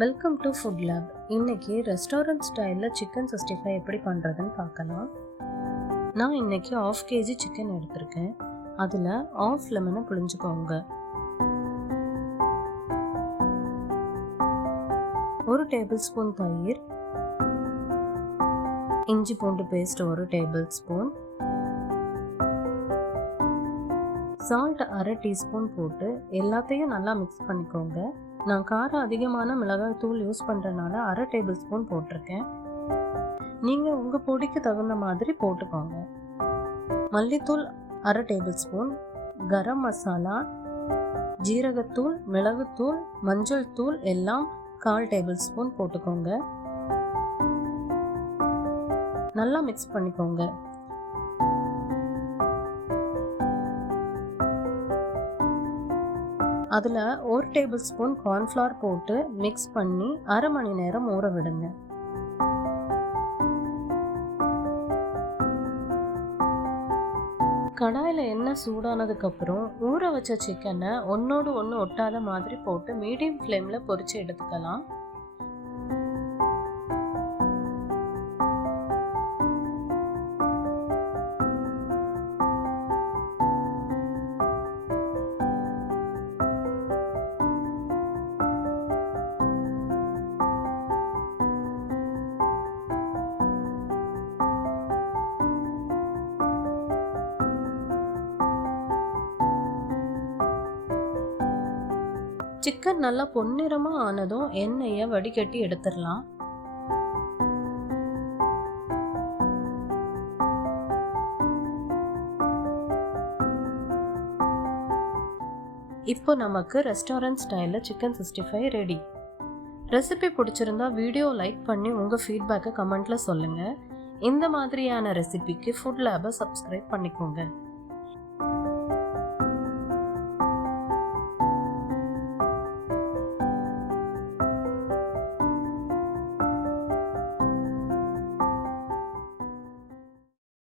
Welcome to food lab. இன்னைக்கு restaurant ஸ்டைலில் chicken 65 எப்படி பண்ணுறதுன்னு பார்க்கலாம். நான் இன்னைக்கு 1/2 kg சிக்கன் எடுத்திருக்கேன். அதில் 1/2 லெமனை புழிஞ்சுக்கோங்க. 1 டேபிள் ஸ்பூன் தயிர், இஞ்சி பூண்டு paste 1 table spoon, salt 1/2 teaspoon போட்டு எல்லாத்தையும் நல்லா மிக்ஸ் பண்ணிக்கோங்க. நான் காரம் அதிகமான மிளகாய் தூள் யூஸ் பண்ணுறதுனால 1/2 டேபிள் ஸ்பூன் போட்டிருக்கேன். நீங்கள் உங்கள் பொடிக்கு தகுந்த மாதிரி போட்டுக்கோங்க. மல்லித்தூள் 1/2 டேபிள் ஸ்பூன், கரம் மசாலா, ஜீரகத்தூள், மிளகுத்தூள், மஞ்சள் தூள் எல்லாம் 1/4 டேபிள் ஸ்பூன் போட்டுக்கோங்க. நல்லா மிக்ஸ் பண்ணிக்கோங்க. அதில் 1 டேபிள் ஸ்பூன் கார்ன்ஃப்ளவர் போட்டு மிக்ஸ் பண்ணி 1/2 மணி நேரம் ஊற விடுங்க. கடாயில் எண்ணெய் சூடானதுக்கப்புறம் ஊற வச்ச சிக்கனை ஒன்னோடு ஒன்று ஒட்டாத மாதிரி போட்டு மீடியம் ஃப்ளேமில் பொரிச்சு எடுத்துக்கலாம். சிக்கன் நல்லா பொன்னிறமாக ஆனதும் எண்ணெயை வடிகட்டி எடுத்துடலாம். இப்போ நமக்கு ரெஸ்டாரண்ட் ஸ்டைலில் சிக்கன் 65 ரெடி. ரெசிபி பிடிச்சிருந்தா வீடியோ லைக் பண்ணி உங்கள் ஃபீட்பேக்கை கமெண்ட்டில் சொல்லுங்கள். இந்த மாதிரியான ரெசிபிக்கு ஃபுட் லேபை சப்ஸ்கிரைப் பண்ணிக்கோங்க.